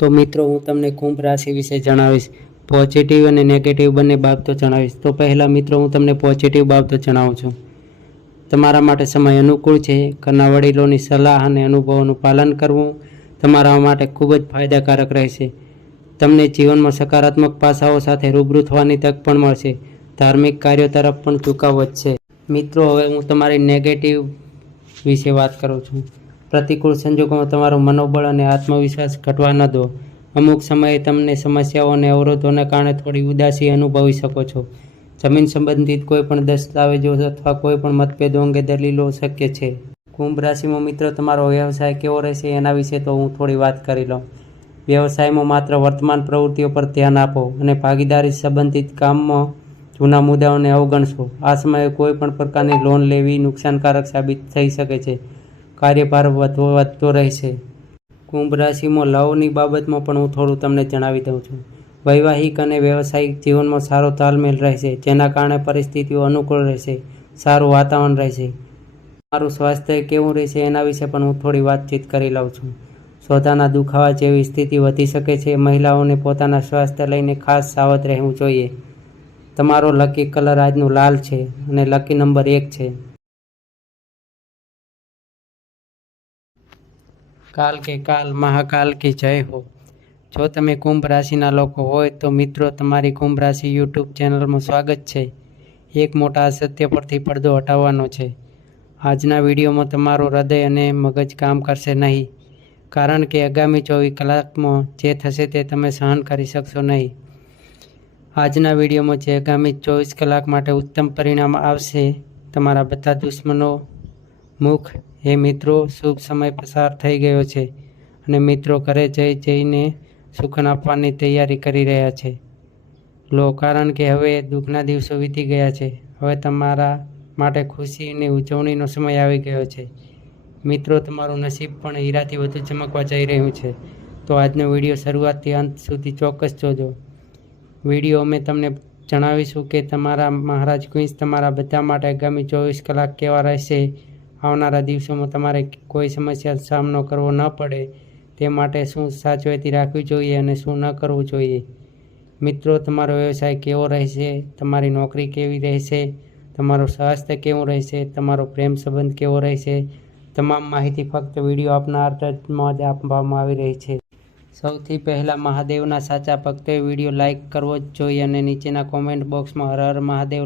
તો મિત્રો હું તમને કુંભ રાશિ વિશે જણાવીશ. પોઝિટિવ અને નેગેટિવ બંને બાબતો જણાવીશ. તો પહેલાં મિત્રો હું તમને પોઝિટિવ બાબતો જણાવું છું. તમારા માટે સમય અનુકૂળ છે. ઘરના વડીલોની સલાહ અને અનુભવોનું પાલન કરવું તમારા માટે ખૂબ જ ફાયદાકારક રહેશે. તમને જીવનમાં સકારાત્મક પાસાઓ સાથે રૂબરૂ થવાની તક પણ મળશે. ધાર્મિક કાર્યો તરફ પણ ઝુકાવ વધશે. મિત્રો હવે હું તમારી નેગેટિવ વિશે વાત કરું છું. પ્રતિકૂળ સંજોગોમાં તમારું મનોબળ અને આત્મવિશ્વાસ ઘટવા ન દો. અમુક સમયે તમને સમસ્યાઓ અને અવરોધોને કારણે થોડી ઉદાસી અનુભવી શકો છો. જમીન સંબંધિત કોઈ પણ દસ્તાવેજો અથવા કોઈ પણ મતભેદો અંગે દલીલો શક્ય છે. કુંભ રાશિમાં મિત્રો તમારો વ્યવસાય કેવો રહેશે એના વિશે તો હું થોડી વાત કરી લઉં. વ્યવસાયમાં માત્ર વર્તમાન પ્રવૃત્તિઓ પર ધ્યાન આપો અને ભાગીદારી સંબંધિત કામમાં જૂના મુદ્દાઓને અવગણશો. આ સમયે કોઈ પણ પ્રકારની લોન લેવી નુકસાનકારક સાબિત થઈ શકે છે. કાર્યભાર વધતો રહેશે. કુંભ રાશિમાં લવની બાબતમાં પણ હું થોડું તમને જણાવી દઉં છું. વૈવાહિક અને વ્યવસાયિક જીવનમાં સારો તાલમેલ રહેશે, જેના કારણે પરિસ્થિતિઓ અનુકૂળ રહેશે. સારું વાતાવરણ રહેશે. તમારું સ્વાસ્થ્ય કેવું રહેશે એના વિશે પણ હું થોડી વાતચીત કરી લઉં છું. સોજાના દુખાવા જેવી સ્થિતિ વધી શકે છે. મહિલાઓને પોતાના સ્વાસ્થ્ય લઈને ખાસ સાવધ રહેવું જોઈએ. તમારો લકી કલર આજનું લાલ છે અને લકી નંબર 1 છે. કાલ કે કાલ મહાકાલ કી જય હો. જો તમે કુંભ રાશિના લોકો હોય તો મિત્રો તમારી કુંભ રાશિ યુટ્યુબ ચેનલમાં સ્વાગત છે. એક મોટા અસત્ય પરથી પડદો હટાવવાનો છે. આજના વિડીયોમાં તમારું હૃદય અને મગજ કામ કરશે નહીં, કારણ કે આગામી 24 કલાકમાં જે થશે તે તમે સહન કરી શકશો નહીં. આજના વિડીયોમાં જે આગામી 24 કલાક માટે ઉત્તમ પરિણામ આવશે, તમારા બધા દુશ્મનો મુખ. હે મિત્રો, શુભ સમય પસાર થઈ ગયો છે અને મિત્રો ઘરે જઈને સુખન આપવાની તૈયારી કરી રહ્યા છે. લો, કારણ કે હવે દુઃખના દિવસો વીતી ગયા છે. હવે તમારા માટે ખુશી અને ઉજવણીનો સમય આવી ગયો છે. મિત્રો, તમારું નસીબ પણ હીરાથી વધુ ચમકવા જઈ રહ્યું છે. તો આજનો વિડીયો શરૂઆતથી અંત સુધી ચોક્કસ જોજો. વિડીયો અમે તમને જણાવીશું કે તમારા મહારાજ ક્વીન્સ તમારા બધા માટે આગામી 24 કલાક કેવા રહેશે. આવનારા દિવસોમાં તમારે કોઈ સમસ્યાનો સામનો કરવો ન પડે તે માટે શું સાવચેતી રાખવી જોઈએ અને શું ન કરવું જોઈએ. મિત્રો, તમારો વ્યવસાય કેવો રહેશે, તમારી નોકરી કેવી રહેશે, તમારું સ્વાસ્થ્ય કેવું રહેશે, તમારો પ્રેમ સંબંધ કેવો રહેશે, તમામ માહિતી ફક્ત વિડીયો આપના અર્થમાં જ આપવામાં આવી રહી છે. સૌથી પહેલાં મહાદેવના સાચા ભક્તોએ વિડીયો લાઇક કરવો જ જોઈએ અને નીચેના કોમેન્ટ બોક્સમાં હર હર મહાદેવ